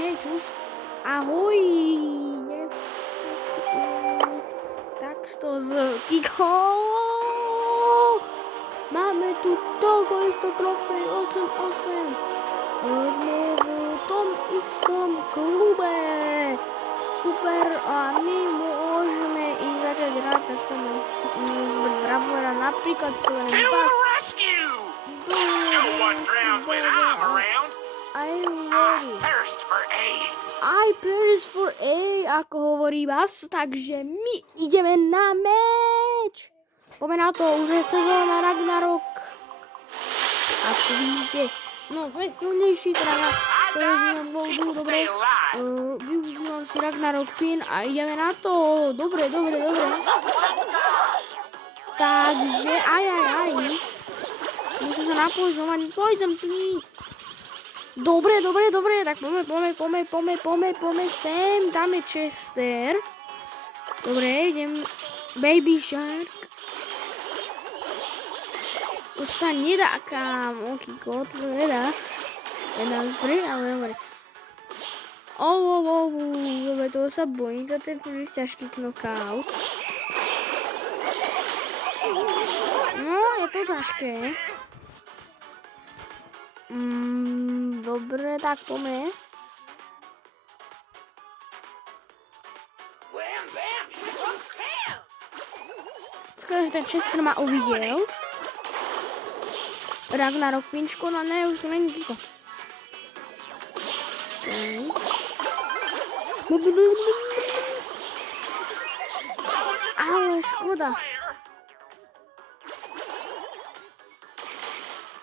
hej, čus. Ahoj. Dnes takto s Kikou. Máme tu toľko isto trofej 8-8. Sme v tom istom klube. Super, a my môžeme ísť začať hrať takové bravúra, napríklad to je pas. No one drowns when I'm around. I thirst for aid. I thirst for aid, ako hovorí vás, takže my ideme na meč. Poďme na to, už je sezóna Ragnarok. Ako vidíte, no sme silnejší, teda na to je, že nám voľbu, dobre. Využívam si Ragnarok pin a ideme na to. Dobre. Takže, aj. Musím sa napožovať, pojdem please. Dobre, tak poďme sem, dáme Chester. Dobre, idem, Baby Shark. To sa nedá, kámo, Kiko, to sa nedá. Ale dobre. Dobre, toho sa bojím, to je príliš ťažký knockout. No, je to ťažké. Dobre, tak poďme. Skoro, že ten Chester ma uvidel. Ragnarok pinčko, no ne, už to není Kiko. Ale škoda.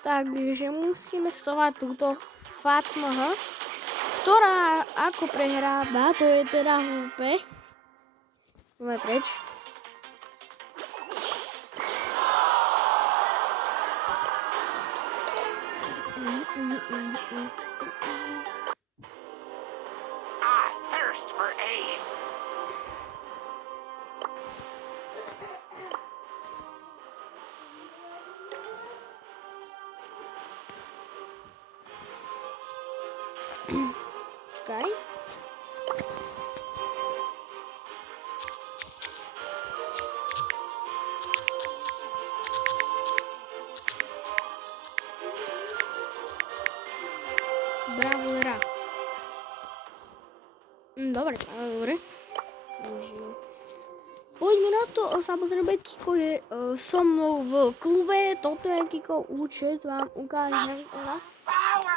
Takže musíme stovať túto Fatmh, ktorá ako prehráva, to je teda hlúpe. Poďme preč. I thirst for aid. Čakaj. Bravura. Dobre. Poďme na to, samozrejme Kiko je so mnou v klube, toto je Kiko účet, vám ukážem.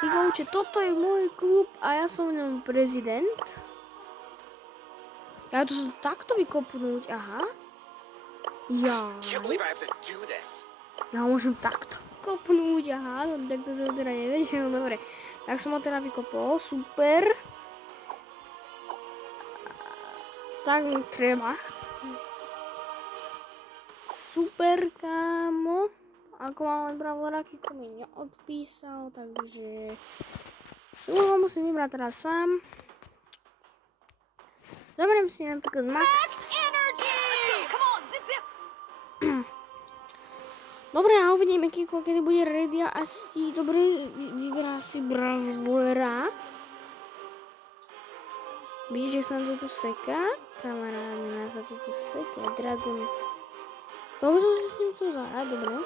Kiko účet, toto je môj klub a ja som v ňom prezident. Ja to sa takto vykopnúť, aha. Ja môžem takto kopnúť, aha, no tak to som teda nevedel, no dobre. Tak som ho teda vykopol, super. Tak mi treba. Super, kámo. Ako máme bravúra, Kiko mi neodpísal, takže... ho musím vybrať teraz sám. Zoberiem si napríklad Max. Dobre, a uvidíme, Kiko, kedy bude ready a asi dobre vyberá si bravúra. Vidíš, že sa nám to tu seká? Kamaráde, nás sa to tu seká. Dragon. Dobre som si s ním chcel zahrať, dobre.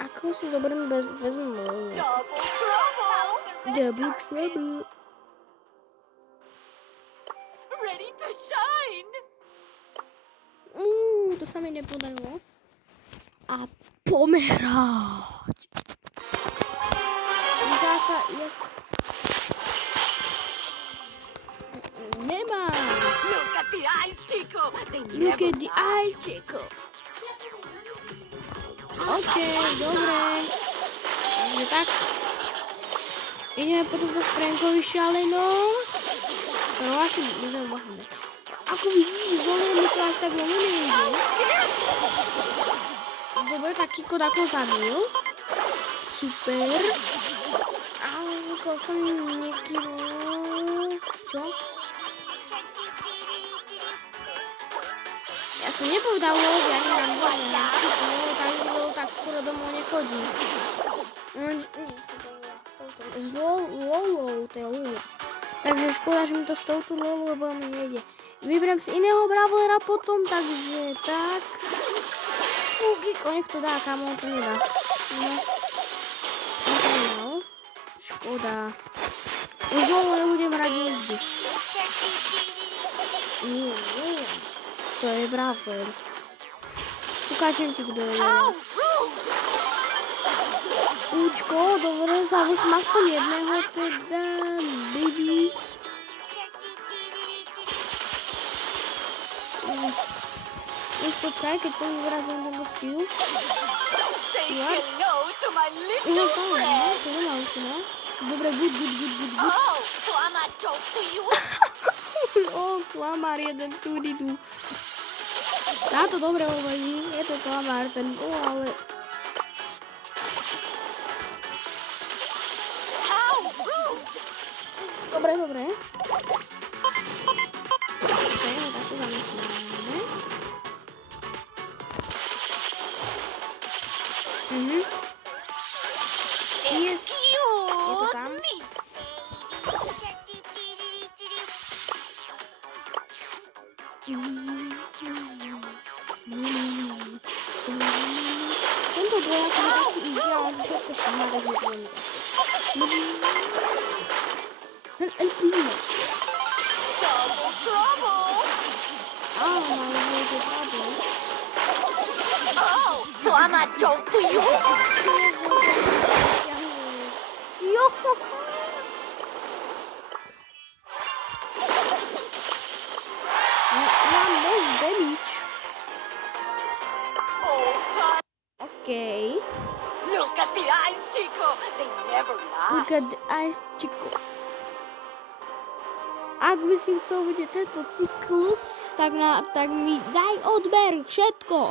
Ako si zoberiem, vezmem moju. Double trouble. Ready to shine. To sa mi nepodarilo. A pomerať. Zasa, yes. Nemám. Look at the eyes, Chico. Look at the eyes, Chico. OK, dobre. Takže tak. Ideme potom do Frankovi šalenom. To vlastne nezaujímavé. Ako vidíš, mi to až tak veľmi nejde. Dobre, tak Kiko takto zabil. Super. Ale Kiko som nekýval. Čo? Ja som nepovedal, že ani nám tak skoro domov nechodí. S Lolou, to je Lola. Takže škoda, že mi to s touto Lolou veľmi nejde. Vyberiem si iného Brawlera potom, takže tak. Nech to dá, kamo, on to nedá. No. On to nedal. Škoda. Už Lolou nebudem hrať nikdy. Nie. To je Brawler. Ukážem ti, kto je. How rude! Účko, dobre, závisím aspoň jedného, teda Bibi. Už počkaj, keď to vyrazím do gostiu. Say hello to my Už little tam, friend. to nemá už, ne? Dobre, good. Oh, so I'm a joke to you? O, klamár jeden, tudy tu. Tá to dobre hovorí, je to klamár, ten, ale... How rude! Dobre. Okay, no tak to zamyslíme. Yes. Je to tam? Me. Tento dvojak je taký ideálny, že všetko šamá, takže to nie je. El primo. Double trouble. Áno, ale je to pravda. Oh, so I'm a joke to you? Jo! Mám dosť damage. Oh, God. Okej. Look at the eyes, Chico. They never lie. Look at the eyes, Chico. Ak by si chcel vidieť tento cyklus, tak mi daj odber, všetko.